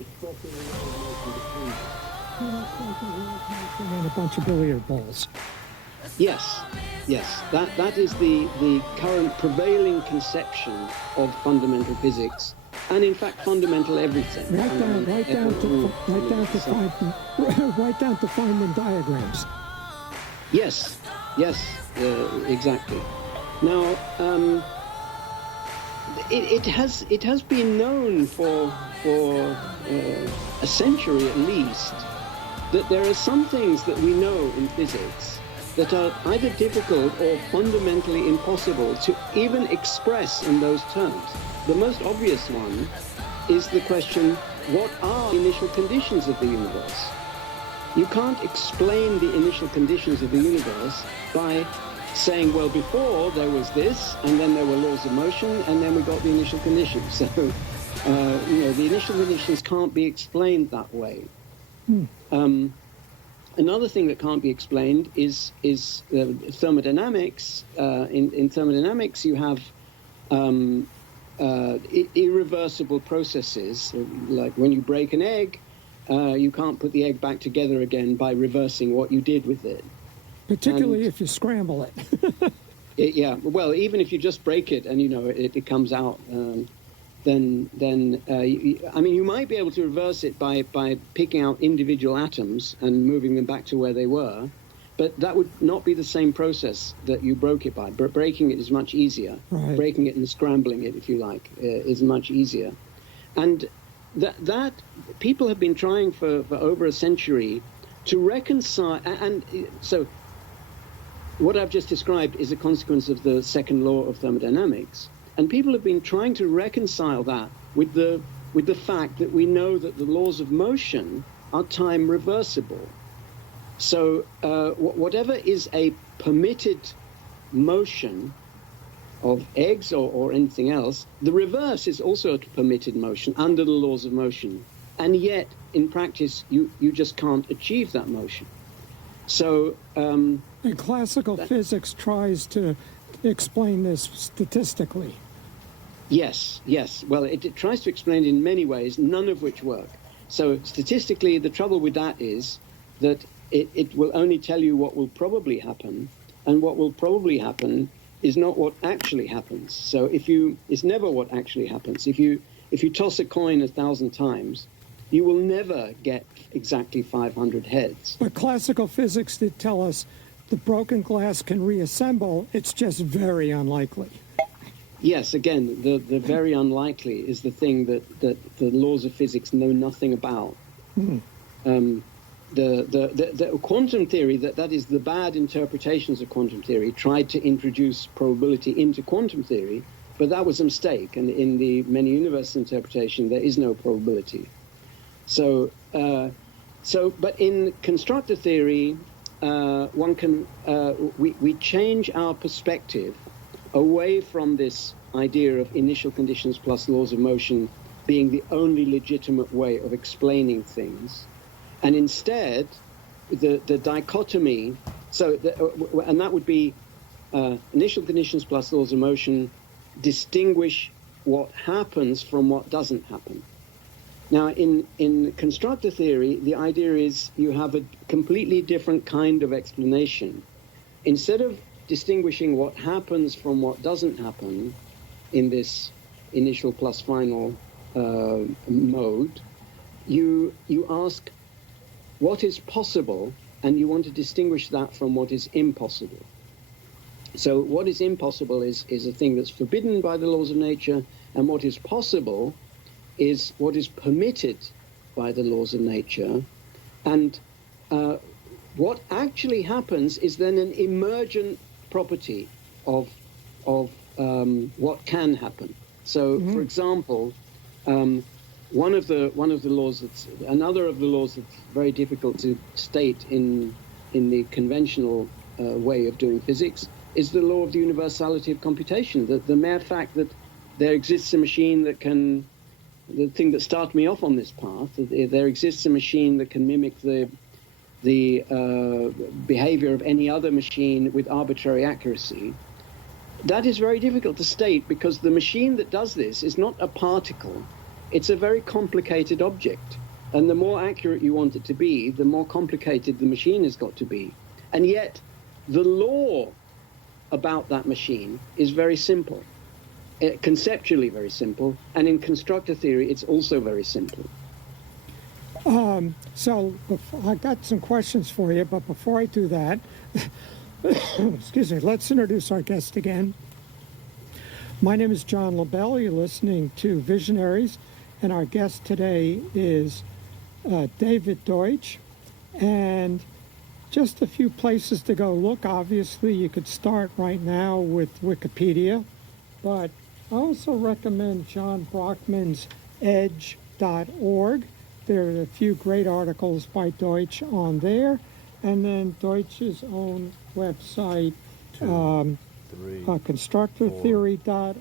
expressing a lot of motion between and a bunch of billiard balls. Yes, yes. That is the current prevailing conception of fundamental physics, and in fact fundamental everything. Right down to Feynman diagrams. Yes, exactly. Now, it has been known for a century at least that there are some things that we know in physics that are either difficult or fundamentally impossible to even express in those terms. The most obvious one is the question, what are the initial conditions of the universe? You can't explain the initial conditions of the universe by saying, well, before there was this, and then there were laws of motion, and then we got the initial conditions. So, the initial conditions can't be explained that way. Another thing that can't be explained is thermodynamics. In thermodynamics, you have irreversible processes. Like when you break an egg, you can't put the egg back together again by reversing what you did with it. Particularly if you scramble it. Yeah, well, even if you just break it and, it comes out, then you might be able to reverse it by picking out individual atoms and moving them back to where they were, but that would not be the same process that you broke it by. Breaking it is much easier. Right. Breaking it and scrambling it, if you like, is much easier. And that people have been trying for over a century to reconcile, and so what I've just described is a consequence of the second law of thermodynamics. And people have been trying to reconcile that with the fact that we know that the laws of motion are time reversible. So whatever is a permitted motion of eggs or anything else, the reverse is also a permitted motion under the laws of motion. And yet, in practice, you just can't achieve that motion. So... and classical physics tries to explain this statistically. Yes. Well, it tries to explain it in many ways, none of which work. So statistically, the trouble with that is that it will only tell you what will probably happen, and what will probably happen is not what actually happens. So it's never what actually happens. If you toss a coin 1,000 times, you will never get exactly 500 heads. But classical physics did tell us the broken glass can reassemble. It's just very unlikely. Yes, again, the very unlikely is the thing that the laws of physics know nothing about. The quantum theory, that is the bad interpretations of quantum theory, tried to introduce probability into quantum theory, but that was a mistake. And in the many universe interpretation, there is no probability. So, but in constructor theory, we change our perspective away from this idea of initial conditions plus laws of motion being the only legitimate way of explaining things, and instead the dichotomy. And that would be initial conditions plus laws of motion distinguish what happens from what doesn't happen. Now, in constructor theory, the idea is you have a completely different kind of explanation. Instead of distinguishing what happens from what doesn't happen in this initial plus final mode, you ask what is possible, and you want to distinguish that from what is impossible. So what is impossible is a thing that's forbidden by the laws of nature, and what is possible is what is permitted by the laws of nature. And what actually happens is then an emergent property of what can happen. So, for example, another of the laws that's very difficult to state in the conventional way of doing physics is the law of the universality of computation. The mere fact that there exists a machine that can, the thing that started me off on this path, there exists a machine that can mimic the behavior of any other machine with arbitrary accuracy. That is very difficult to state because the machine that does this is not a particle. It's a very complicated object. And the more accurate you want it to be, the more complicated the machine has got to be. And yet, the law about that machine is very simple, conceptually very simple, and in constructor theory, it's also very simple. So I got some questions for you, but before I do that, excuse me, let's introduce our guest again. My name is John LaBelle. You're listening to Visionaries, and our guest today is David Deutsch. And just a few places to go look. Obviously, you could start right now with Wikipedia, but I also recommend John Brockman's edge.org. There are a few great articles by Deutsch on there, and then Deutsch's own website, constructortheory.org.